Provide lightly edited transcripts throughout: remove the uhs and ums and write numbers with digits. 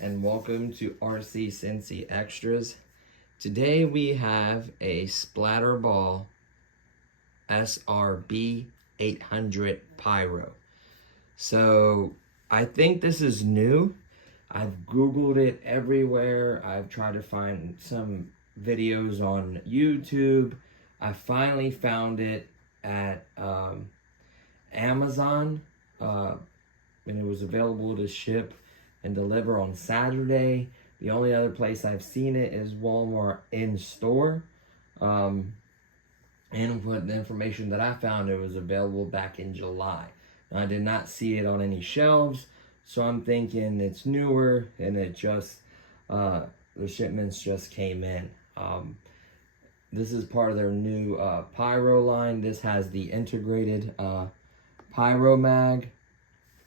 and welcome to RC Cincy Extras. Today we have a Splatrball srb800 Pyro. So I think this is new. I've Googled it everywhere. I've tried to find some videos on YouTube. I finally found it at Amazon, and it was available to ship and deliver on Saturday. The only other place I've seen it is Walmart in store. And with the information that I found, it was available back in July. Now, I did not see it on any shelves, so I'm thinking it's newer and it just, the shipments just came in. This is part of their new Pyro line. This has the integrated Pyro mag.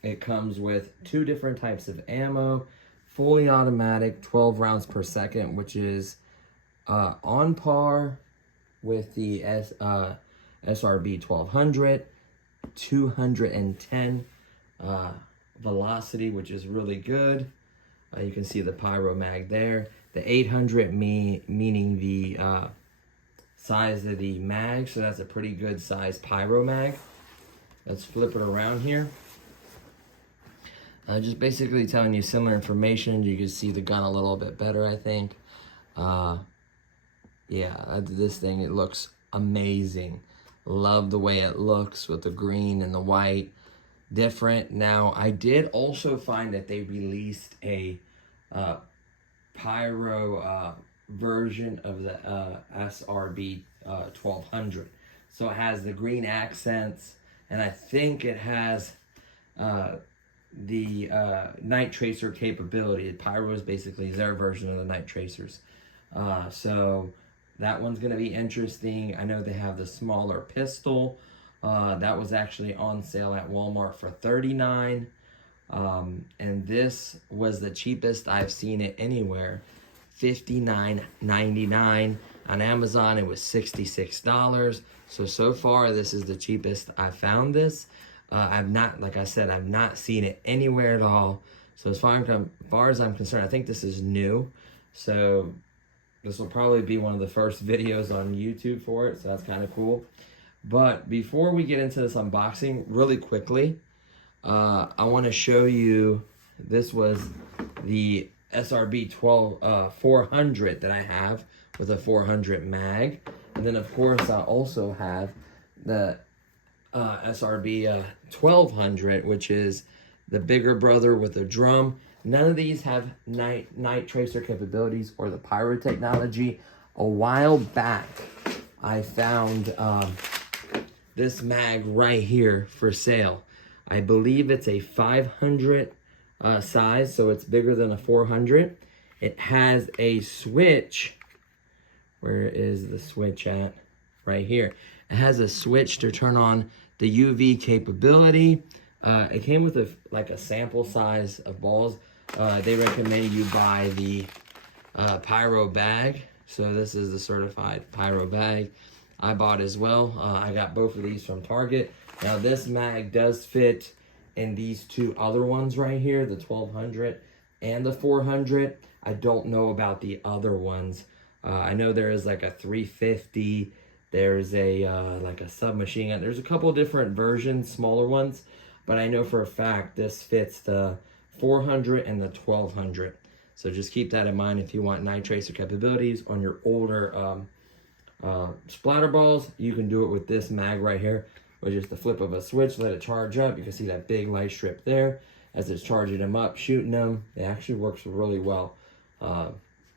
It comes with 2 different types of ammo, fully automatic, 12 rounds per second, which is on par with the srb800, 210 velocity, which is really good. You can see the Pyro mag there. The 800 meaning the size of the mag, so that's a pretty good size Pyro mag. Let's flip it around here. Just basically telling you similar information. You can see the gun a little bit better, I think. Yeah, this thing, it looks amazing. Love the way it looks with the green and the white. Different. Now, I did also find that they released a Pyro version of the srb1200. So it has the green accents, and I think it has the night tracer capability. Pyro is basically their version of the night tracers. So that one's going to be interesting. I know they have the smaller pistol. That was actually on sale at Walmart for $39. And this was the cheapest I've seen it anywhere, $59.99. On Amazon, it was $66. So far, this is the cheapest I found this. I've not, like I said, I've not seen it anywhere at all. So as far as I'm concerned, I think this is new. So this will probably be one of the first videos on YouTube for it. So that's kind of cool. But before we get into this unboxing, really quickly, I want to show you, this was the srb400 that I have with a 400 mag. And then of course I also have the srb1200, which is the bigger brother with a drum. None of these have night tracer capabilities or the Pyro technology. A while back, I found this mag right here for sale. I believe it's a 500 size, so it's bigger than a 400. It has a switch. Where is the switch at? Right here. It has a switch to turn on the UV capability. It came with a sample size of balls. They recommend you buy the Pyro bag. So this is the certified Pyro bag I bought as well. I got both of these from Target. Now this mag does fit in these 2 other ones right here, the 1200 and the 400. I don't know about the other ones. I know there is like a 350. There's a like a submachine gun. There's a couple different versions, smaller ones, but I know for a fact this fits the 400 and the 1200. So just keep that in mind if you want night tracer capabilities on your older splatter balls. You can do it with this mag right here, with just the flip of a switch. Let it charge up. You can see that big light strip there as it's charging them up, shooting them. It actually works really well.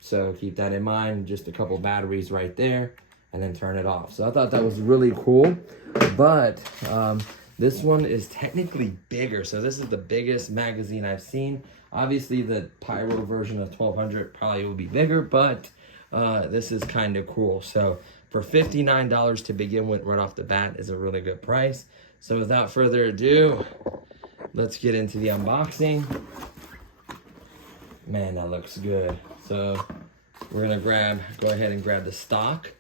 So keep that in mind. Just a couple batteries right there, and then turn it off. So I thought that was really cool. But this one is technically bigger. So this is the biggest magazine I've seen. Obviously the Pyro version of 1200 probably will be bigger, but this is kind of cool. So for $59 to begin with right off the bat is a really good price. So without further ado, let's get into the unboxing. Man, that looks good. So we're gonna go ahead and grab the stock.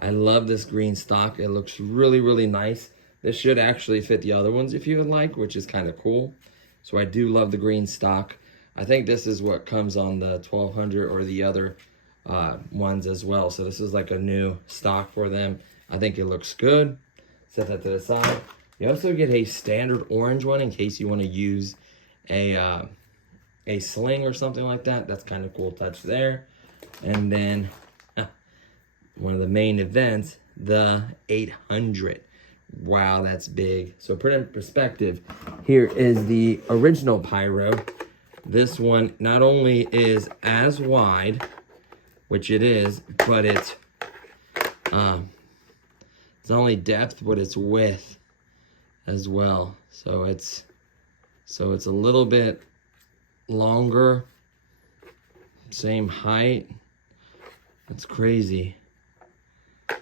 I love this green stock. It looks really, really nice. This should actually fit the other ones if you would like, which is kind of cool. So I do love the green stock. I think this is what comes on the 1200 or the other ones as well. So this is like a new stock for them. I think it looks good. Set that to the side. You also get a standard orange one in case you want to use a sling or something like that. That's kind of cool touch there. And then one of the main events, the 800. Wow, that's big. So put it in perspective, here is the original Pyro. This one not only is as wide, which it is, but it's not only depth, but it's width as well. So it's a little bit longer, same height. It's crazy.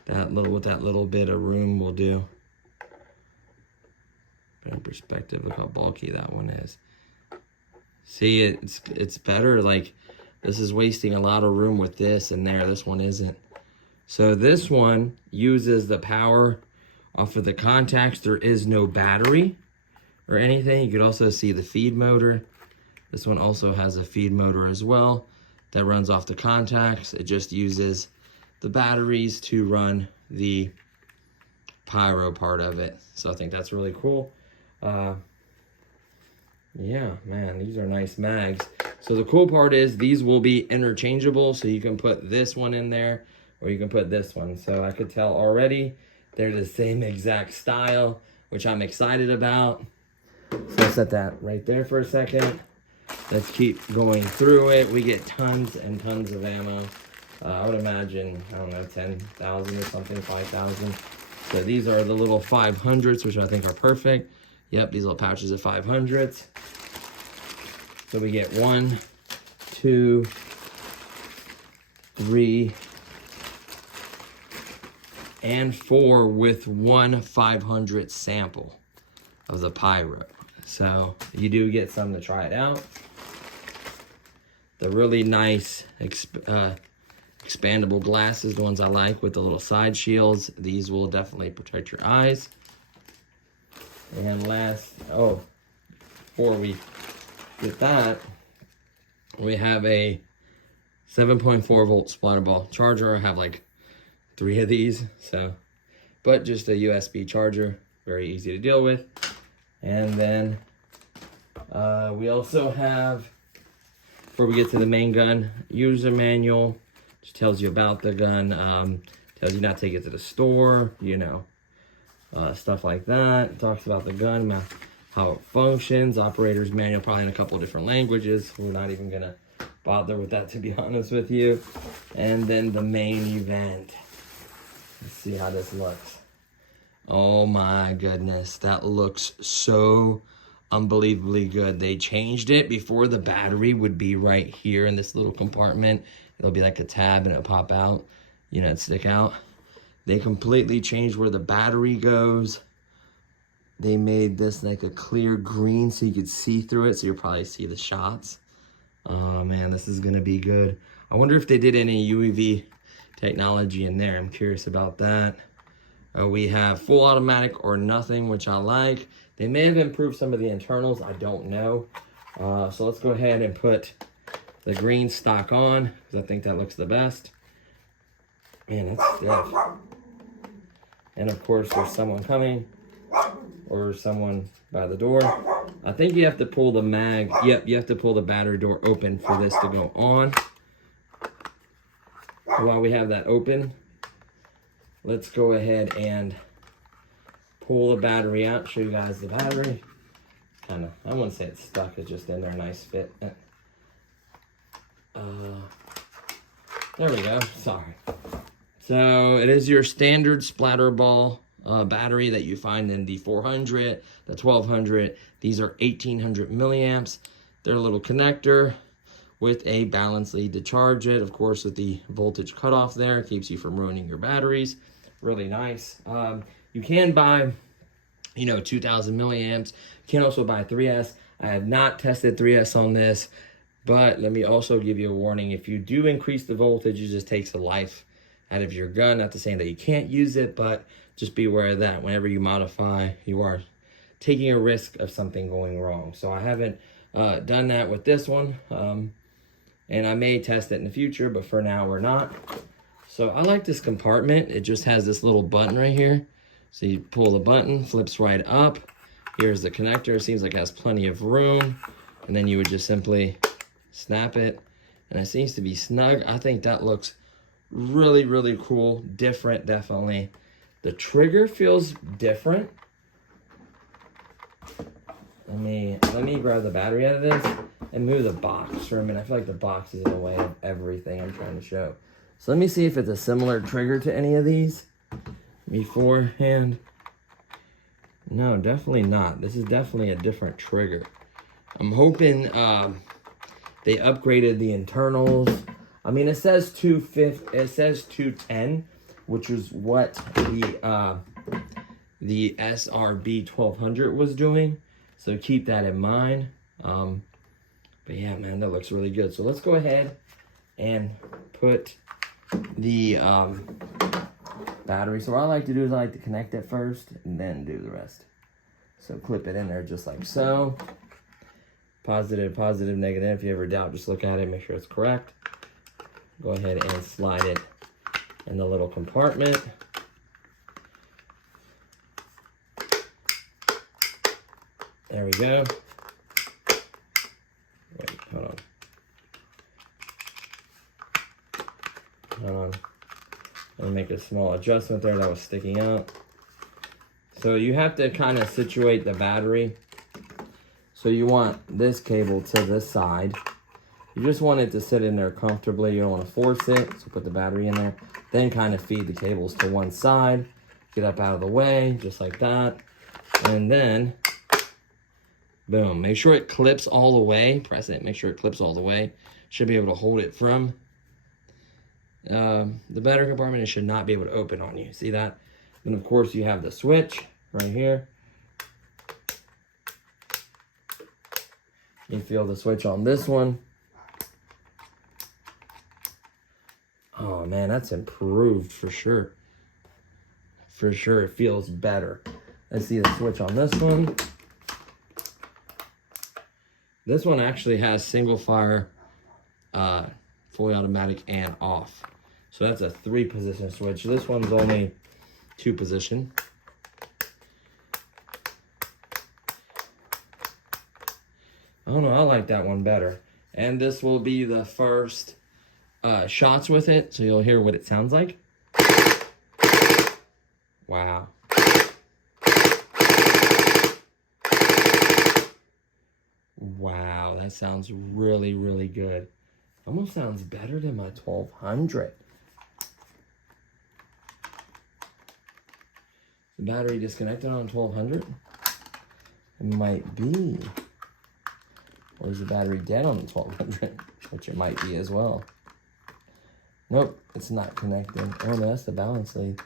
What that little bit of room will do. Put in perspective, look how bulky that one is. See, it's better. Like, this is wasting a lot of room with this and there. This one isn't. So this one uses the power off of the contacts. There is no battery or anything. You could also see the feed motor. This one also has a feed motor as well that runs off the contacts. It just uses the batteries to run the Pyro part of it. So I think that's really cool. Yeah, man, these are nice mags. So the cool part is these will be interchangeable. So you can put this one in there or you can put this one. So I could tell already they're the same exact style, which I'm excited about. So let's set that right there for a second. Let's keep going through it. We get tons and tons of ammo. I would imagine, I don't know, 10,000 or something, 5,000. So these are the little 500s, which I think are perfect. Yep, these little pouches of 500s. So we get 1, 2, 3, and 4 with one 500 sample of the Pyro. So you do get some to try it out. The really nice expandable glasses, the ones I like with the little side shields. These will definitely protect your eyes. And last, before we get that, we have a 7.4 volt Splatrball charger. I have like 3 of these, but just a USB charger, very easy to deal with. And then we also have, before we get to the main gun, user manual, which tells you about the gun, tells you not to take it to the store, stuff like that. It talks about the gun, how it functions, operator's manual, probably in a couple of different languages. We're not even gonna bother with that, to be honest with you. And then the main event. Let's see how this looks. Oh my goodness, that looks so unbelievably good. They changed it. Before, the battery would be right here in this little compartment. It'll be like a tab and it'll pop out, it'd stick out. They completely changed where the battery goes. They made this like a clear green so you could see through it, so you'll probably see the shots. Oh man, this is gonna be good. I wonder if they did any UV technology in there. I'm curious about that. We have full automatic or nothing, which I like. They may have improved some of the internals, I don't know. So let's go ahead and put the green stock on, because I think that looks the best. Man, it's stiff. And of course, there's someone coming, or someone by the door. I think you have to pull the mag. Yep, you have to pull the battery door open for this to go on. So while we have that open, let's go ahead and pull the battery out, show you guys the battery. I wouldn't say it's stuck, it's just in there, nice fit. There we go, sorry. So it is your standard Splatrball battery that you find in the 400, the 1200. These are 1800 milliamps. They're a little connector with a balance lead to charge it. Of course, with the voltage cutoff there, it keeps you from ruining your batteries. Really nice. You can buy, 2000 milliamps. You can also buy 3S. I have not tested 3S on this, but let me also give you a warning. If you do increase the voltage, it just takes the life out of your gun. Not to say that you can't use it, but just be aware of that. Whenever you modify, you are taking a risk of something going wrong. So I haven't done that with this one. And I may test it in the future, but for now we're not. So I like this compartment. It just has this little button right here. So you pull the button, flips right up. Here's the connector. It seems like it has plenty of room. And then you would just simply snap it. And it seems to be snug. I think that looks really, really cool. Different, definitely. The trigger feels different. Let me grab the battery out of this and move the box for a minute. I feel like the box is in the way of everything I'm trying to show. So let me see if it's a similar trigger to any of these beforehand. No, definitely not. This is definitely a different trigger. I'm hoping they upgraded the internals. I mean, it says 210, which is what the srb800 was doing. So keep that in mind. But yeah, man, that looks really good. So let's go ahead and put the battery. So what I like to do is I like to connect it first and then do the rest. So clip it in there just like so. Positive, positive, negative. If you ever doubt, just look at it, make sure it's correct. Go ahead and slide it in the little compartment. There we go. Wait, hold on. Hold on. Let me make a small adjustment there that was sticking out. So you have to kind of situate the battery. So you want this cable to this side. You just want it to sit in there comfortably. You don't want to force it. So put the battery in there. Then kind of feed the cables to one side. Get up out of the way, just like that. And then, boom. Make sure it clips all the way. Press it. Make sure it clips all the way. Should be able to hold it from the battery compartment. It should not be able to open on you. See that? Then, of course, you have the switch right here. You feel the switch on this one. Oh man, that's improved for sure. For sure, it feels better. Let's see the switch on this one. This one actually has single fire, fully automatic and off. So that's a 3-position switch. This one's only 2-position. I don't know, I like that one better. And this will be the first shots with it, so you'll hear what it sounds like. Wow. Wow, that sounds really, really good. Almost sounds better than my 1200. The battery disconnected on 1200? It might be. Or is the battery dead on the 1200? Which it might be as well. Nope, it's not connected. Oh no, that's the balance lead.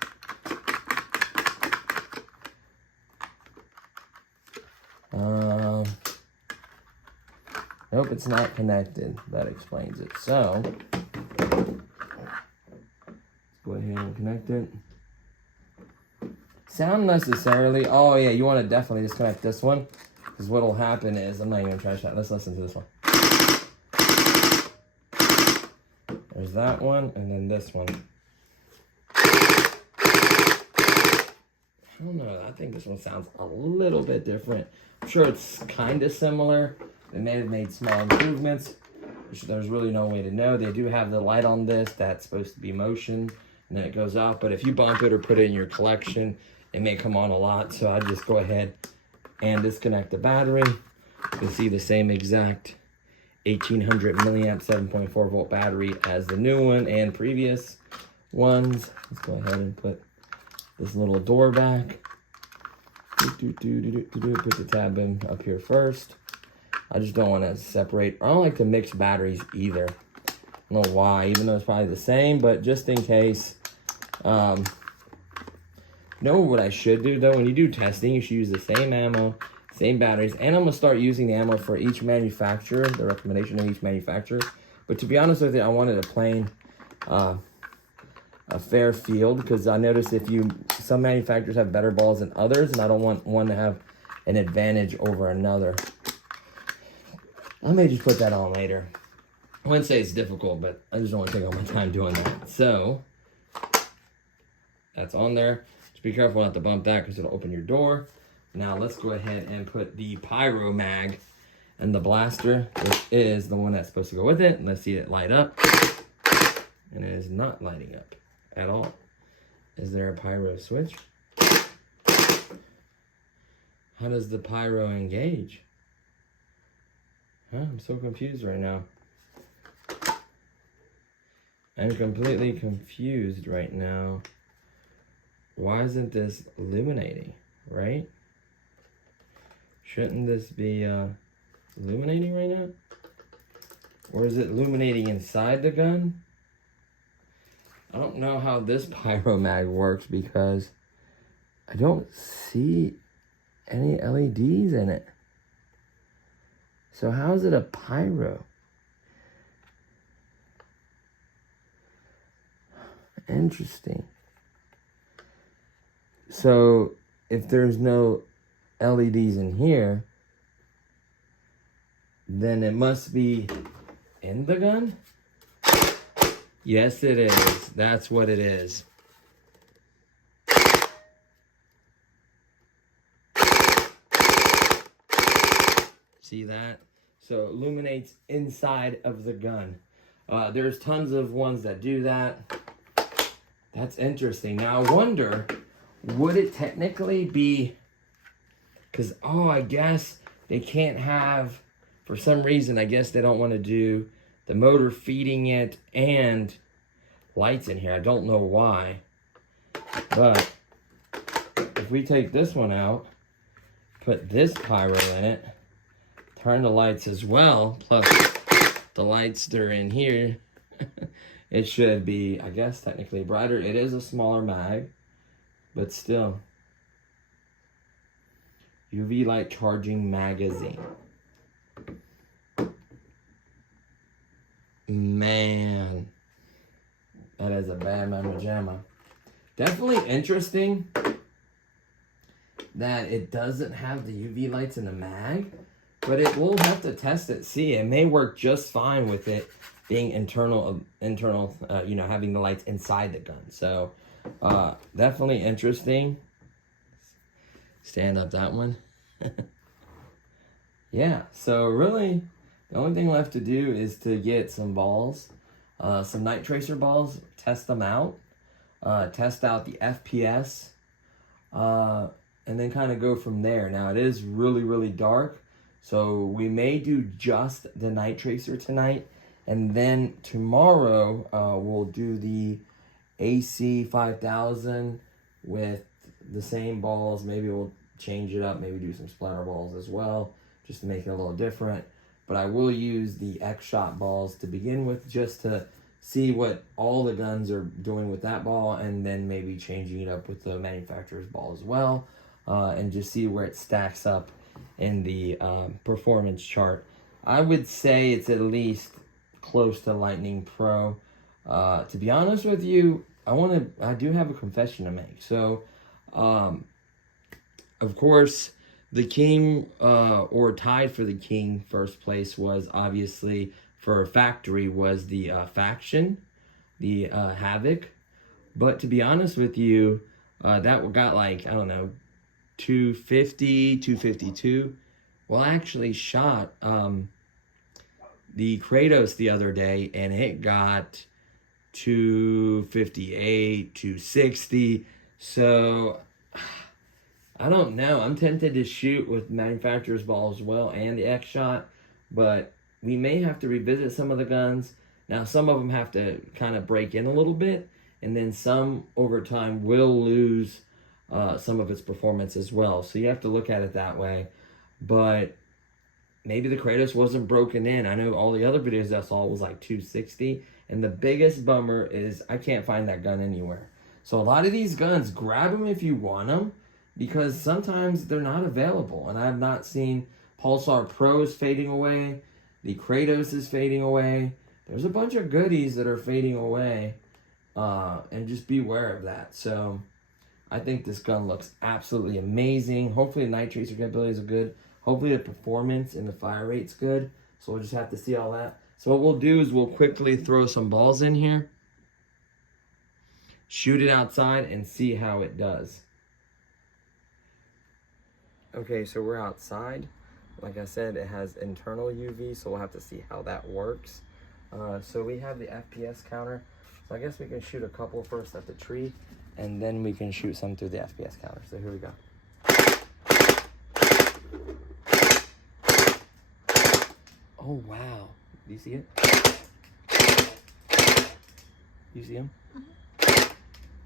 Nope, it's not connected. That explains it. So, let's go ahead and connect it. Sound necessarily. Oh yeah, you want to definitely disconnect this one. Because what will happen is, I'm not even trying to shout. Let's listen to this one. There's that one, and then this one. I don't know, I think this one sounds a little bit different. I'm sure it's kind of similar. They may have made small improvements. There's really no way to know. They do have the light on this that's supposed to be motion, and then it goes off. But if you bump it or put it in your collection, it may come on a lot. So I just go ahead and disconnect the battery. You can see the same exact 1800 milliamp 7.4 volt battery as the new one and previous ones. Let's go ahead and put this little door back. Put the tab in up here first. I just don't want to separate. I don't like to mix batteries either. I don't know why, even though it's probably the same, but just in case. You know what I should do though? When you do testing, you should use the same ammo, same batteries, and I'm gonna start using the ammo for each manufacturer, the recommendation of each manufacturer. But to be honest with you, I wanted a plain, a fair field, because I noticed some manufacturers have better balls than others, and I don't want one to have an advantage over another. I may just put that on later. I wouldn't say it's difficult, but I just don't want to take all my time doing that. So, that's on there. Just be careful not to bump that because it'll open your door. Now, let's go ahead and put the Pyro mag and the blaster, which is the one that's supposed to go with it. Let's see it light up. And it is not lighting up at all. Is there a Pyro switch? How does the Pyro engage? Huh? I'm so confused right now. I'm completely confused right now. Why isn't this illuminating, right? Shouldn't this be illuminating right now? Or is it illuminating inside the gun? I don't know how this Pyro mag works because I don't see any LEDs in it. So how is it a Pyro? Interesting. So if there's no LEDs in here, then it must be in the gun? Yes, it is. That's what it is. See that? So it illuminates inside of the gun. There's tons of ones that do that. That's interesting. Now I wonder, would it technically be, because, oh, I guess they can't have, for some reason, I guess they don't want to do the motor feeding it and lights in here. I don't know why. But if we take this one out, put this Pyro in it, turn the lights as well, plus the lights that are in here, it should be, I guess, technically brighter. It is a smaller mag, but still. UV light charging magazine. Man, that is a bad mamma jamma. Definitely interesting that it doesn't have the UV lights in the mag, but it will have to test it. See, it may work just fine with it being internal, you know, having the lights inside the gun. So, definitely interesting. Stand up that one. Yeah, so really, the only thing left to do is to get some balls, some night tracer balls, test them out, test out the FPS, and then kind of go from there. Now, it is really, really dark, so we may do just the night tracer tonight, and then tomorrow we'll do the AC 5000 with the same balls. Maybe we'll change it up, maybe do some splatter balls as well, just to make it a little different. But I will use the X-Shot balls to begin with, just to see what all the guns are doing with that ball, and then maybe changing it up with the manufacturer's ball as well, and just see where it stacks up in the performance chart. I would say it's at least close to Lightning Pro. To be honest with you, I do have a confession to make. So, of course, the king, or tied for the king first place, was obviously for factory was the faction, the Havoc. But to be honest with you, that got like, I don't know, 250, 252. Well, I actually shot the Kratos the other day, and it got 258, 260. So I don't know. I'm tempted to shoot with manufacturer's ball as well and the X-Shot, but we may have to revisit some of the guns. Now, some of them have to kind of break in a little bit, and then some over time will lose some of its performance as well. So you have to look at it that way. But maybe the Kratos wasn't broken in. I know all the other videos I saw was like 260, and the biggest bummer is I can't find that gun anywhere. So a lot of these guns, grab them if you want them, because sometimes they're not available. And I have not seen Pulsar Pros fading away. The Kratos is fading away. There's a bunch of goodies that are fading away. And just beware of that. So I think this gun looks absolutely amazing. Hopefully the night tracer capabilities are good. Hopefully the performance and the fire rate's good. So we'll just have to see all that. So what we'll do is we'll quickly throw some balls in here, shoot it outside, and see how it does. Okay, so we're outside. Like I said, it has internal UV, so we'll have to see how that works. So we have the FPS counter. So I guess we can shoot a couple first at the tree, and then we can shoot some through the FPS counter. So here we go. Oh, wow. Do you see it? You see him?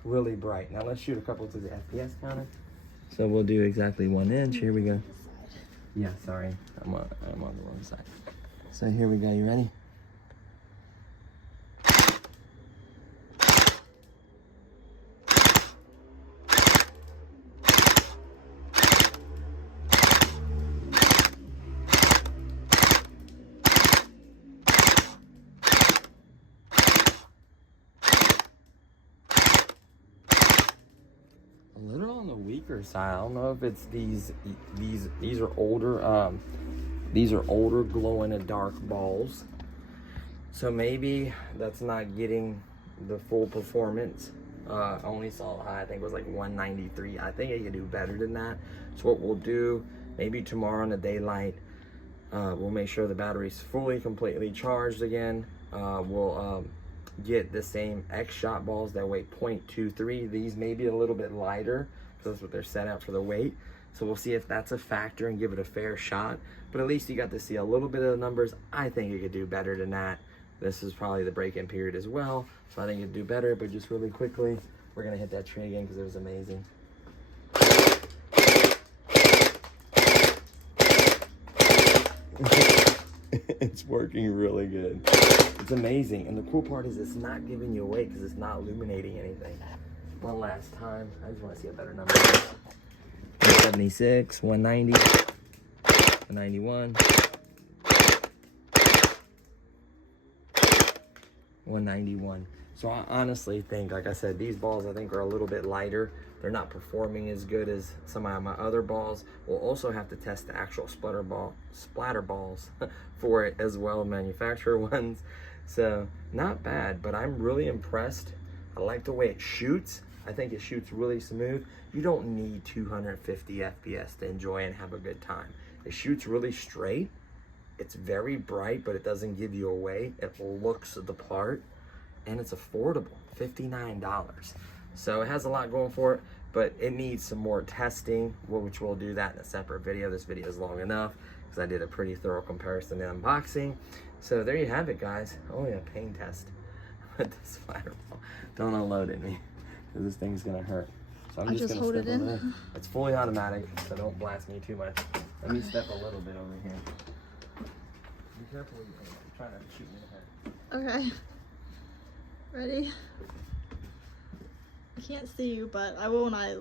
Really bright. Now let's shoot a couple to the FPS counter. So we'll do exactly 1 inch. Here we go. Yeah, sorry. I'm on the wrong side. So here we go. You ready? A little on the weaker side. I don't know if it's these are older glow in the dark balls. So maybe that's not getting the full performance. I only saw the high, I think it was like 193. I think it can do better than that. So what we'll do, maybe tomorrow in the daylight, we'll make sure the battery's fully, completely charged again. We'll get the same X shot balls that weigh 0.23. These may be a little bit lighter because that's what they're set out for the weight. So we'll see if that's a factor and give it a fair shot. But at least you got to see a little bit of the numbers. I think it could do better than that. This is probably the break-in period as well, so I think it'd do better. But just really quickly, we're gonna hit that tree again because it was amazing. It's working really good. It's amazing, and the cool part is it's not giving you away because it's not illuminating anything. One last time, I just want to see a better number. 176, 190, 191, 191. So I honestly think, like I said, these balls I think are a little bit lighter. They're not performing as good as some of my other balls. We'll also have to test the actual splatter balls for it as well, manufacturer ones. So not bad, but I'm really impressed. I like the way it shoots. I think it shoots really smooth. You don't need 250 FPS to enjoy and have a good time. It shoots really straight. It's very bright, but it doesn't give you away. It looks the part, and it's affordable, $59. So it has a lot going for it, but it needs some more testing, which we'll do that in a separate video. This video is long enough because I did a pretty thorough comparison and unboxing. So there you have it, guys. Oh yeah, pain test with the Splatrball. Don't unload it me, because this thing's gonna hurt. So I'm just gonna hold it in. It's fully automatic, so don't blast me too much. Let me step a little bit over here. Be careful, you're trying to shoot me in the head. Okay. Ready? I can't see you, but I will when I...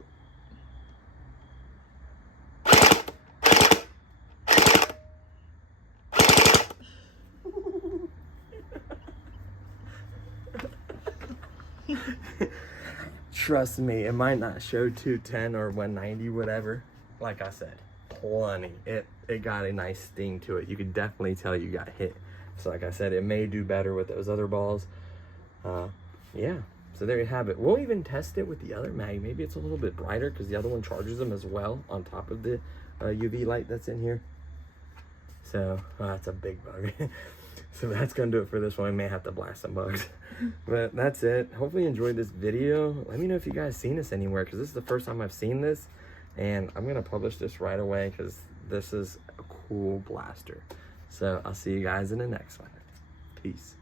Trust me, it might not show 210 or 190, whatever. Like I said, plenty. It got a nice sting to it. You could definitely tell you got hit. So like I said, it may do better with those other balls. Yeah, so there you have it. We'll even test it with the other mag. Maybe it's a little bit brighter because the other one charges them as well on top of the UV light that's in here. So that's a big bug. So that's gonna do it for this one. I may have to blast some bugs. But that's it. Hopefully you enjoyed this video. Let me know if you guys seen this anywhere, because this is the first time I've seen this, and I'm gonna publish this right away because this is a cool blaster. So I'll see you guys in the next one. Peace.